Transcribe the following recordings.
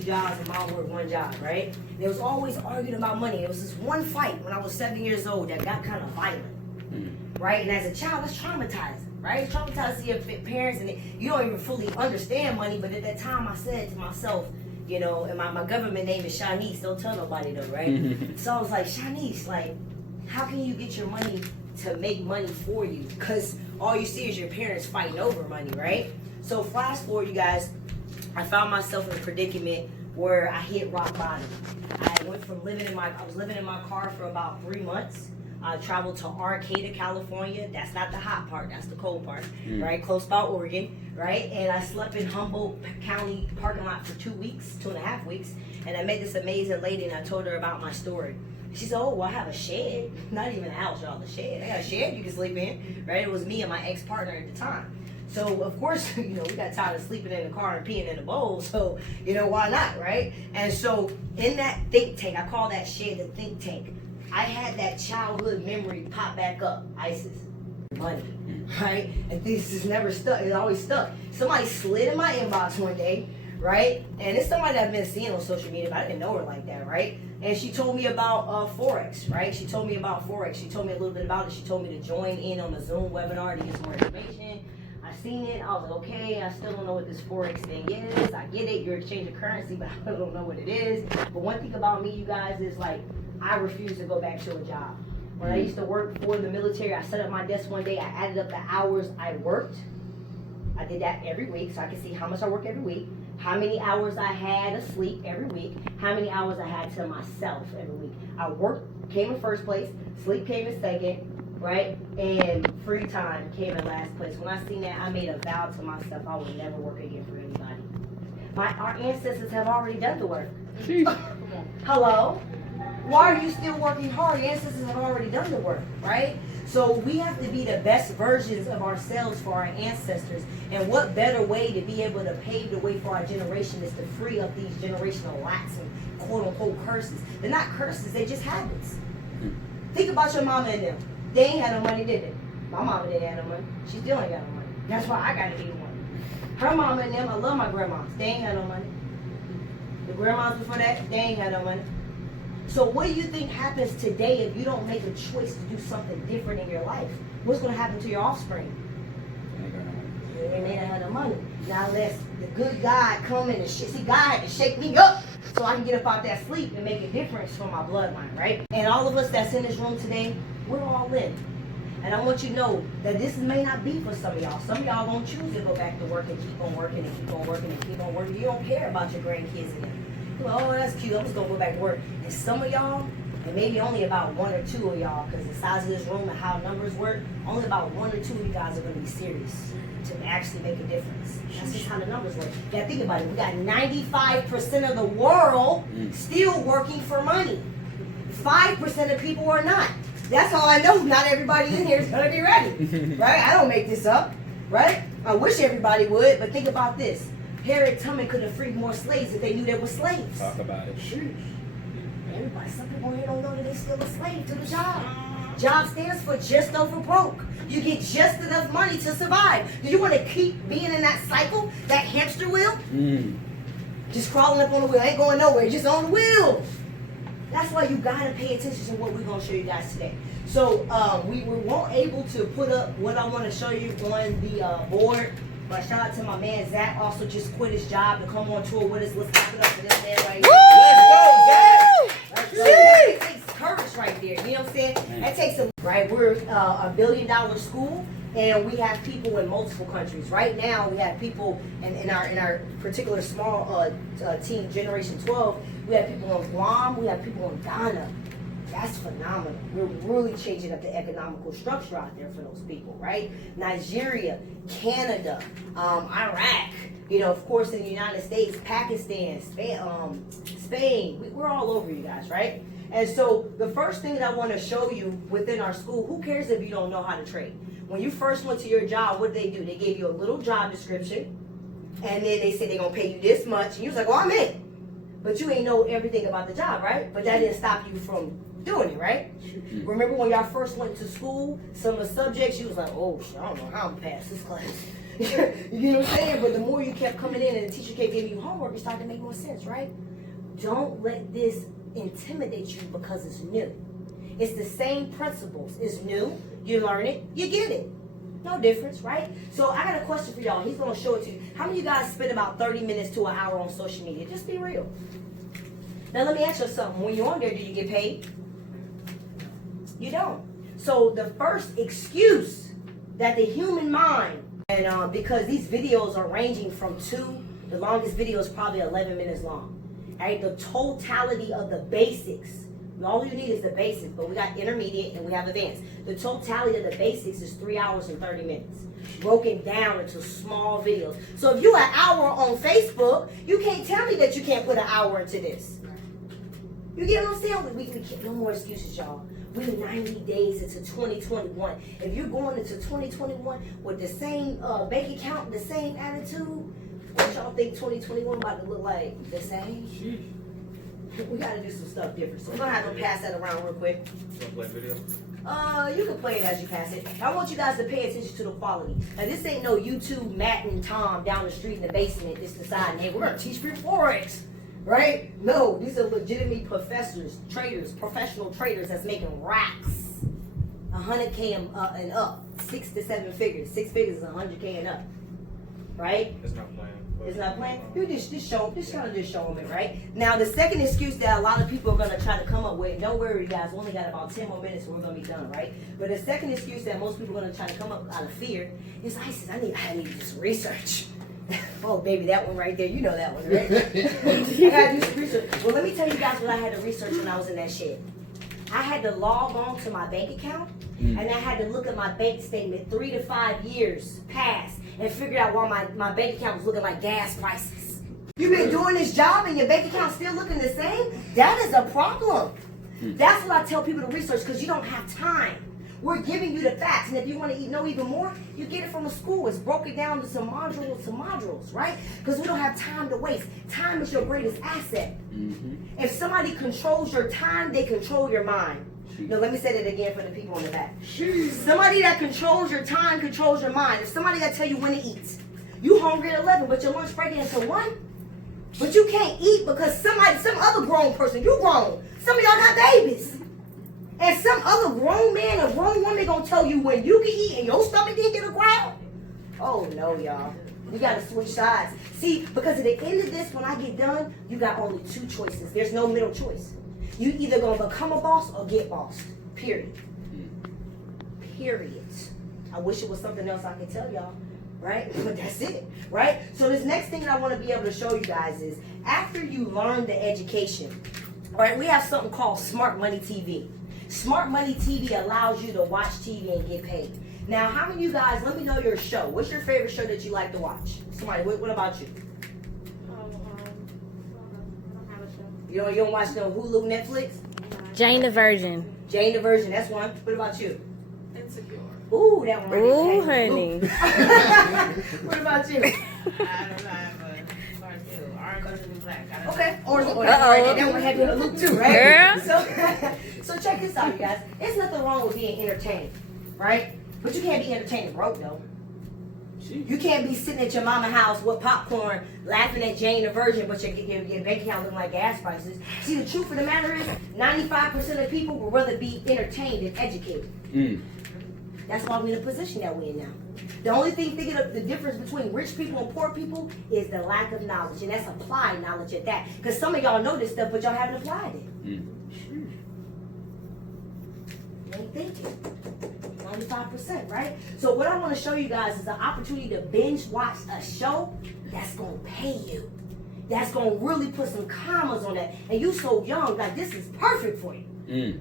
jobs and mom worked one job, right? There was always arguing about money. It was this one fight when I was 7 years old that got kind of violent, right? And as a child, that's traumatizing, right? It's traumatizing to your parents, and you don't even fully understand money. But at that time, I said to myself, you know, and my government name is Shanice. Don't tell nobody though, right? So I was like, Shanice, like, how can you get your money to make money for you? Because all you see is your parents fighting over money, right? So fast forward, you guys, I found myself in a predicament where I hit rock bottom. I went from I was living in my car for about 3 months. I traveled to Arcata, California. That's not the hot part, that's the cold part, right? Close by Oregon, right? And I slept in Humboldt County parking lot for 2 weeks, 2.5 weeks. And I met this amazing lady and I told her about my story. She said, oh, well, I have a shed. Not even a house, y'all, a shed. I got a shed you can sleep in, right? It was me and my ex-partner at the time. So, of course, you know, we got tired of sleeping in the car and peeing in the bowl. So, you know, why not, right? And so, in that think tank, I call that shed the think tank. I had that childhood memory pop back up. ISIS. Money, right? And this is never stuck. It's always stuck. Somebody slid in my inbox one day, right? And it's somebody that I've been seeing on social media, but I didn't know her like that, right? And she told me about Forex, right? She told me about Forex. She told me a little bit about it. She told me to join in on the Zoom webinar to get some more information. I seen it. I was like, okay, I still don't know what this Forex thing is. I get it. You're exchanging currency, but I don't know what it is. But one thing about me, you guys, is like, I refuse to go back to a job. When I used to work for the military, I set up my desk one day. I added up the hours I worked. I did that every week so I could see how much I worked every week, how many hours I had of sleep every week, how many hours I had to myself every week. I worked came in first place, sleep came in second, right? And free time came in last place. When I seen that, I made a vow to myself I would never work again for anybody. Our ancestors have already done the work. Hello? Why are you still working hard? Your ancestors have already done the work, right? So we have to be the best versions of ourselves for our ancestors. And what better way to be able to pave the way for our generation is to free up these generational lacks and quote-unquote curses. They're not curses, they're just habits. Think about your mama and them. They ain't had no money, did they? My mama didn't have no money. She still ain't got no money. That's why I gotta be the one. Her mama and them, I love my grandmas. They ain't had no money. The grandmas before that, they ain't had no money. So what do you think happens today if you don't make a choice to do something different in your life? What's going to happen to your offspring? They may not have no money. Now unless the good God come in and see, God had to shake me up so I can get up out that sleep and make a difference for my bloodline, right? And all of us that's in this room today, we're all in. And I want you to know that this may not be for some of y'all. Some of y'all won't choose to go back to work and keep on working and keep on working and keep on working. You don't care about your grandkids again. Oh, that's cute. I'm just going to go back to work. And some of y'all, and maybe only about 1 or 2 of y'all, because the size of this room and how numbers work, only about 1 or 2 of you guys are going to be serious to actually make a difference. That's just how the numbers work. Yeah, think about it. We got 95% of the world still working for money. 5% of people are not. That's how I know not everybody in here is going to be ready. Right? I don't make this up. Right? I wish everybody would, but think about this. Harriet Tubman could have freed more slaves if they knew they were slaves. Talk about it. Everybody, some people here don't know that they're still a slave to the job. Job stands for just over broke. You get just enough money to survive. Do you want to keep being in that cycle, that hamster wheel? Just crawling up on the wheel, ain't going nowhere, just on the wheel. That's why you gotta pay attention to what we're gonna show you guys today. So we weren't able to put up what I want to show you on the board. But shout out to my man Zach, also just quit his job to come on tour with us. Let's clap it up for this man right here. Let's go, Zach! That takes courage right there. You know what I'm saying? That takes a right. We're a $1 billion school, and we have people in multiple countries. Right now, we have people in our particular small team, Generation 12. We have people in Guam. We have people in Ghana. That's phenomenal. We're really changing up the economical structure out there for those people, right? Nigeria, Canada, Iraq, you know, of course, in the United States, Pakistan, Spain. We're all over, you guys, right? And so the first thing that I want to show you within our school, who cares if you don't know how to trade? When you first went to your job, what did they do? They gave you a little job description, and then they said they're going to pay you this much, and you was like, oh, I'm in. But you ain't know everything about the job, right? But that didn't stop you from doing it, right? Remember when y'all first went to school, some of the subjects, you was like, oh, shit, I don't know how I'm gonna pass this class. You know what I'm saying? But the more you kept coming in and the teacher kept giving you homework, it started to make more sense, right? Don't let this intimidate you because it's new. It's the same principles. It's new. You learn it. You get it. No difference, right? So I got a question for y'all. He's going to show it to you. How many of you guys spend about 30 minutes to an hour on social media? Just be real. Now let me ask you something. When you're on there, do you get paid? You don't. So the first excuse that the human mind, and because these videos are ranging from the longest video is probably 11 minutes long. Right? The totality of the basics. All you need is the basics, but we got intermediate and we have advanced. The totality of the basics is 3 hours and 30 minutes. Broken down into small videos. So if you an hour on Facebook, you can't tell me that you can't put an hour into this. You get what I'm saying? We get no more excuses, y'all. We're 90 days into 2021. If you're going into 2021 with the same bank account, the same attitude, what y'all think 2021 about to look like? The same? We gotta do some stuff different. So we're gonna have to pass that around real quick. You wanna play video? You can play it as you pass it. I want you guys to pay attention to the quality. Now this ain't no YouTube Matt and Tom down the street in the basement just deciding, hey, we're gonna teach people Forex. Right? No, these are legitimate professors, traders, professional traders that's making racks. 100K and up. 6 to 7 figures. 6 figures is 100K and up. Right? It's not playing. It's not playing. You just show them it, right? Now the second excuse that a lot of people are gonna try to come up with, don't worry guys, we only got about 10 more minutes and we're gonna be done, right? But the second excuse that most people are gonna try to come up out of fear is ISIS, I need to do some research. Oh baby, that one right there, you know that one, right? I gotta do some research. Well, let me tell you guys what I had to research when I was in that shed. I had to log on to my bank account and I had to look at my bank statement 3 to 5 years past and figure out why my bank account was looking like gas prices. You've been doing this job and your bank account still looking the same? That is a problem. That's what I tell people to research because you don't have time. We're giving you the facts, and if you want to know even more, you get it from a school. It's broken down to some modules, right? Because we don't have time to waste. Time is your greatest asset. If somebody controls your time, they control your mind. No, let me say that again for the people in the back. Somebody that controls your time controls your mind. If somebody that tell you when to eat, you hungry at 11, but your lunch break until 1, but you can't eat because some other grown person, you grown. Some of y'all got babies. And some other grown man or grown woman gonna tell you when you can eat and your stomach didn't get a ground. Oh no, y'all. We gotta switch sides. See, because at the end of this, when I get done, you got only 2 choices. There's no middle choice. You either gonna become a boss or get bossed. Period. Period. I wish it was something else I could tell y'all. Right? But that's it. Right? So this next thing that I want to be able to show you guys is after you learn the education, all right, we have something called Smart Money TV. Smart Money TV allows you to watch TV and get paid. Now, how many of you guys, let me know your show. What's your favorite show that you like to watch? Somebody, what about you? I don't have a show. You don't watch no Hulu, Netflix? Jane the Virgin. Jane the Virgin, that's one. What about you? Insecure. Ooh, that one right Ooh, there. honey. What about you? I don't have a cartoon. Orange is the New Black. I don't Okay. Or Uh-oh. that one had you in a loop too, right? Girl. So check this out, you guys. There's nothing wrong with being entertained, right? But you can't be entertained broke, though. You can't be sitting at your mama's house with popcorn, laughing at Jane the Virgin, but your bank account looking like gas prices. See, the truth of the matter is, 95% of people would rather be entertained than educated. That's why we're in the position that we're in now. The only thing thinking of the difference between rich people and poor people is the lack of knowledge, and that's applied knowledge at that. Because some of y'all know this stuff, but y'all haven't applied it. You ain't thinking. 95%, right? So what I want to show you guys is an opportunity to binge watch a show that's going to pay you. That's going to really put some commas on that. And you so young, like this is perfect for you.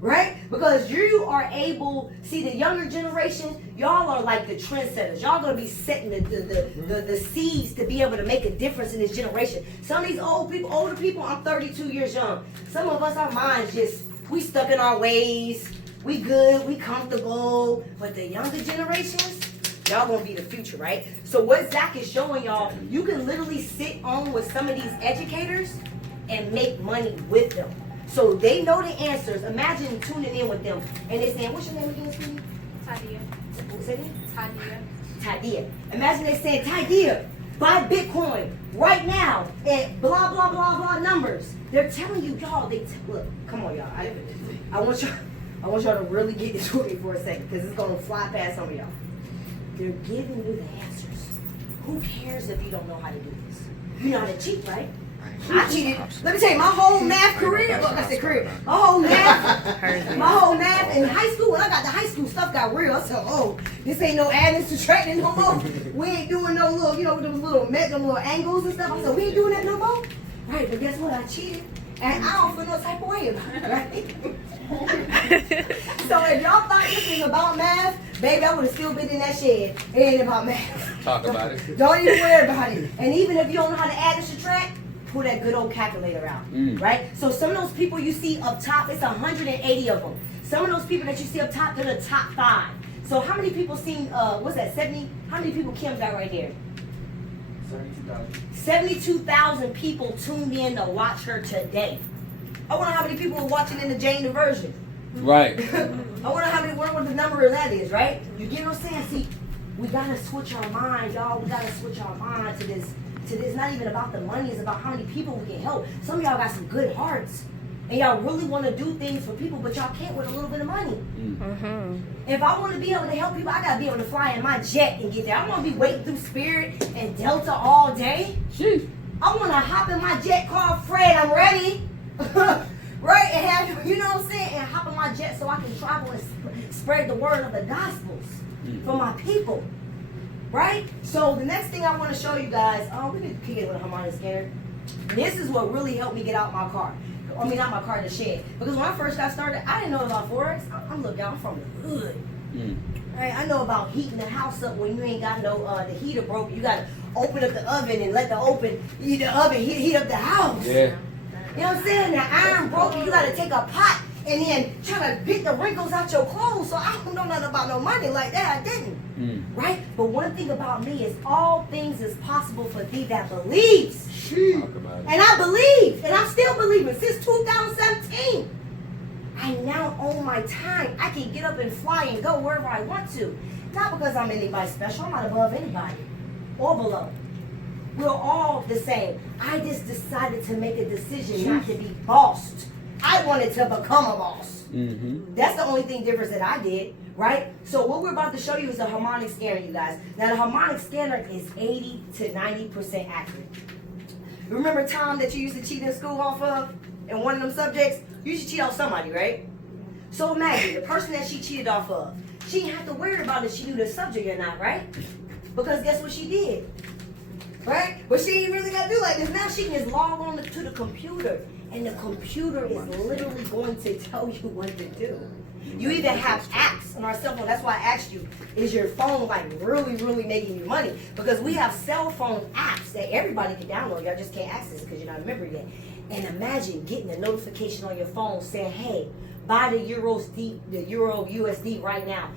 Right? Because you are able, see the younger generation, y'all are like the trendsetters. Y'all going to be setting the seeds to be able to make a difference in this generation. Some of these older people, I'm 32 years young. Some of us, our minds just, we stuck in our ways. We good, we comfortable. But the younger generations, y'all gonna be the future, right? So what Zach is showing y'all, you can literally sit on with some of these educators and make money with them. So they know the answers. Imagine tuning in with them and they're saying, what's your name again, sweetie? Tadia. Say it again? Tadia. Tidea. Imagine they saying, Tidea, buy Bitcoin right now at blah, blah, blah, blah numbers. They're telling you, y'all, look, come on, y'all. I want y'all to really get into it for a second because it's going to fly past some of y'all. They're giving you the answers. Who cares if you don't know how to do this? You know how to cheat, right? I cheated. Let me tell you, my whole math career. Look, I said career. My whole math in high school. When I got to high school, stuff got real. I said, oh, this ain't no adding, subtracting no more. We ain't doing no little, those little angles and stuff. I said, we ain't doing that no more. Right, but guess what? I cheated, and I don't feel no type of way about it. Right? So if y'all thought this was about math, baby, I would have still been in that shed. It ain't about math. Talk about it. Don't even worry about it. And even if you don't know how to add and subtract, pull that good old calculator out, right? So some of those people you see up top, it's 180 of them. Some of those people that you see up top, they're the top 5. So how many people seen, what's that, 70? How many people Kim got right there? 72,000. 72,000 people tuned in to watch her today. I wonder how many people were watching in the Jane version. Right. I wonder how many, what the number of that is, right? You get what I'm saying? See, we gotta switch our mind, y'all. We gotta switch our mind to this. It's not even about the money, it's about how many people we can help. Some of y'all got some good hearts. And y'all really want to do things for people, but y'all can't with a little bit of money. If I want to be able to help people, I got to be able to fly in my jet and get there. I want to be waiting through Spirit and Delta all day. I want to hop in my jet called Fred. I'm ready. Right? And have, you know what I'm saying? And hop in my jet so I can travel and spread the word of the Gospels for my people. Right? So the next thing I want to show you guys, we can kick it with a harmonic scanner. This is what really helped me get out my car. I mean, not my car, the shed. Because when I first got started, I didn't know about Forex. I'm from the hood. Right? I know about heating the house up when you ain't got no, the heater broke. You got to open up the oven and let the oven heat up the house. Yeah. You know what I'm saying? The iron broke. You got to take a pot and then try to get the wrinkles out your clothes. So I don't know nothing about no money like that. I didn't. Right? But one thing about me is all things is possible for thee that believes. Talk about it. And I believe, and I'm still believing since 2017. I now own my time. I can get up and fly and go wherever I want to. Not because I'm anybody special. I'm not above anybody or below. We're all the same. I just decided to make a decision not to be bossed. I wanted to become a boss. That's the only thing difference that I did, right? So what we're about to show you is a harmonic scanner, you guys. Now the harmonic scanner is 80 to 90% accurate. Remember Tom that you used to cheat in school off of in one of them subjects? You used to cheat off somebody, right? So imagine the person that she cheated off of, she didn't have to worry about if she knew the subject or not, right? Because guess what she did? Right? But she ain't really got to do like this. Now she can just log on to the computer, and the computer is literally going to tell you what to do. You even have apps on our cell phone. That's why I asked you, is your phone like really, really making you money? Because we have cell phone apps that everybody can download. Y'all just can't access it because you're not a member yet. And imagine getting a notification on your phone saying, hey, buy the Euro USD right now.